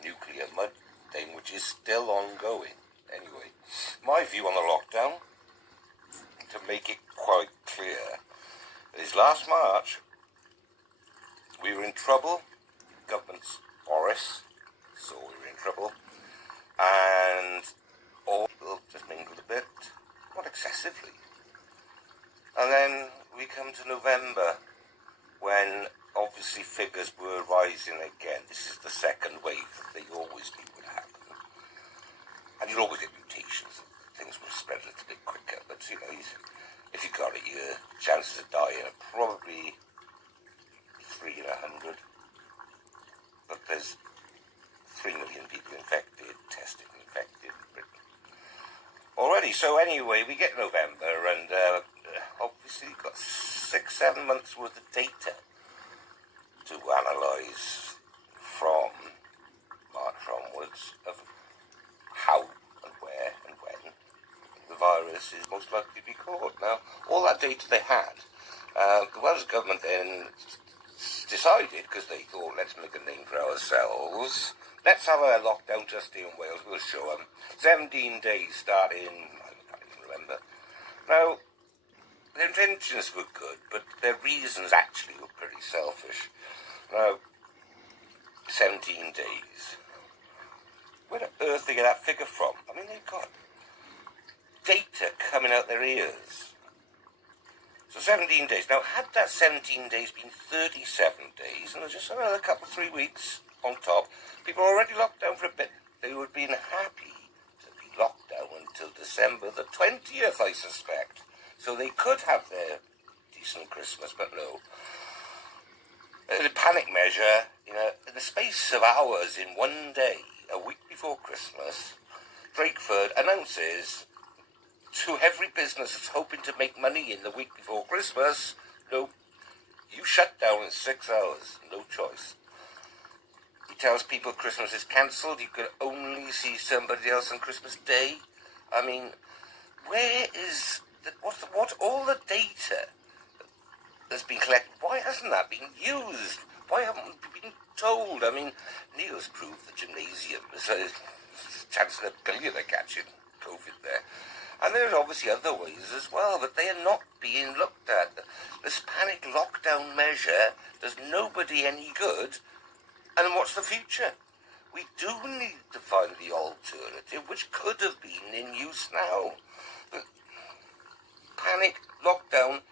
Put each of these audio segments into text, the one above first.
the nuclear mud thing, which is still ongoing. Anyway, my view on the lockdown, to make it quite clear, is last March we were in trouble. Government's Boris, so we were in trouble, and all people just mingled a bit, not excessively. And then we come to November, when obviously figures were rising again. This is the second wave that they always knew would happen. And you'll always get mutations. Things will spread a little bit quicker. But, you know, if you got it, your chances of dying are probably 3 in 100. But there's 3 million people infected, tested and infected in Britain already. So anyway, we get November, and obviously you've got 6-7 months worth of data to analyse from March onwards of how and where and when the virus is most likely to be caught. Now, all that data they had, the Welsh Government then decided, because they thought, let's make a name for ourselves, let's have a lockdown just here in Wales, we'll show them. 17 days starting, I can't even remember. Now, their intentions were good, but their reasons actually were pretty selfish. Now, 17 days. Where on earth they get that figure from? I mean, they've got data coming out their ears. So 17 days. Now, had that 17 days been 37 days, and just another couple, 3 weeks on top, people are already locked down for a bit. They would have been happy to be locked down until December the 20th, I suspect. So they could have their decent Christmas, but no. The panic measure, you know, in the space of hours, in one day, a week before Christmas, Drakeford announces to every business that's hoping to make money in the week before Christmas, no, you shut down in 6 hours, no choice. He tells people Christmas is cancelled, you can only see somebody else on Christmas Day. I mean, where is, what all the data that's been collected, why hasn't that been used? Why haven't we been told? I mean, Neil's proved the gymnasium, so there's a chance of a billion of catching COVID there. And there's obviously other ways as well, but they are not being looked at. This panic lockdown measure does nobody any good. And what's the future? We do need to find the alternative, which could have been in use now. But panic lockdown,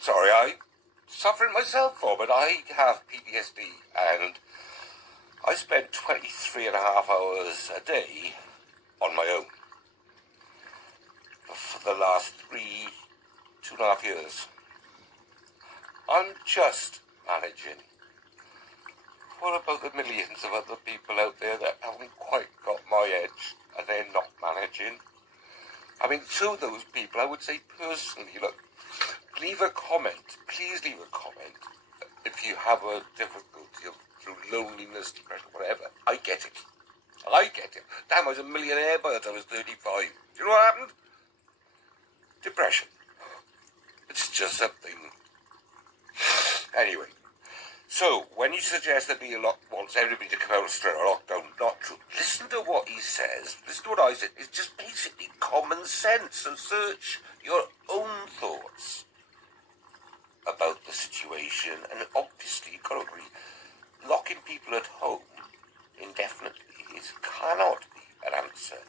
sorry, I suffer it myself for, but I have PTSD, and I spend 23 and a half hours a day on my own for the last 2.5 years. I'm just managing. What about the millions of other people out there that haven't quite got my edge and they're not managing? I mean, to those people, I would say personally, look, leave a comment. Please leave a comment if you have a difficulty through loneliness, depression, whatever. I get it. I get it. Damn, I was a millionaire by the time I was 35. Do you know what happened? Depression. It's just something. Anyway. So, when you suggest that he wants everybody to come out straight on lockdown, not true. Listen to what he says. Listen to what I said. It's just basically common sense, and search your own thoughts about the situation. And obviously, you've got to agree, locking people at home indefinitely cannot be an answer.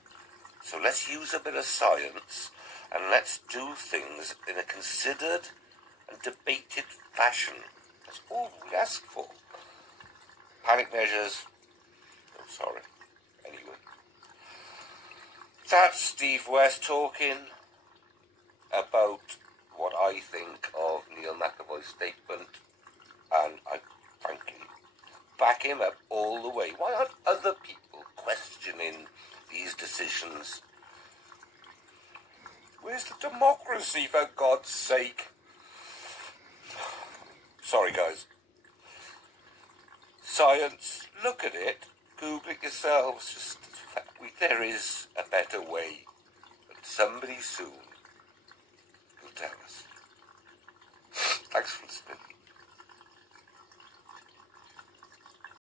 So let's use a bit of science, and let's do things in a considered and debated fashion. That's all we ask for. Panic measures, oh sorry, anyway. That's Steve West talking about what I think of Neil McAvoy's statement, and I frankly back him up all the way. Why aren't other people questioning these decisions? Where's the democracy, for God's sake? Sorry, guys. Science, look at it. Google it yourselves. There is a better way. But somebody soon will tell us. Thanks for listening.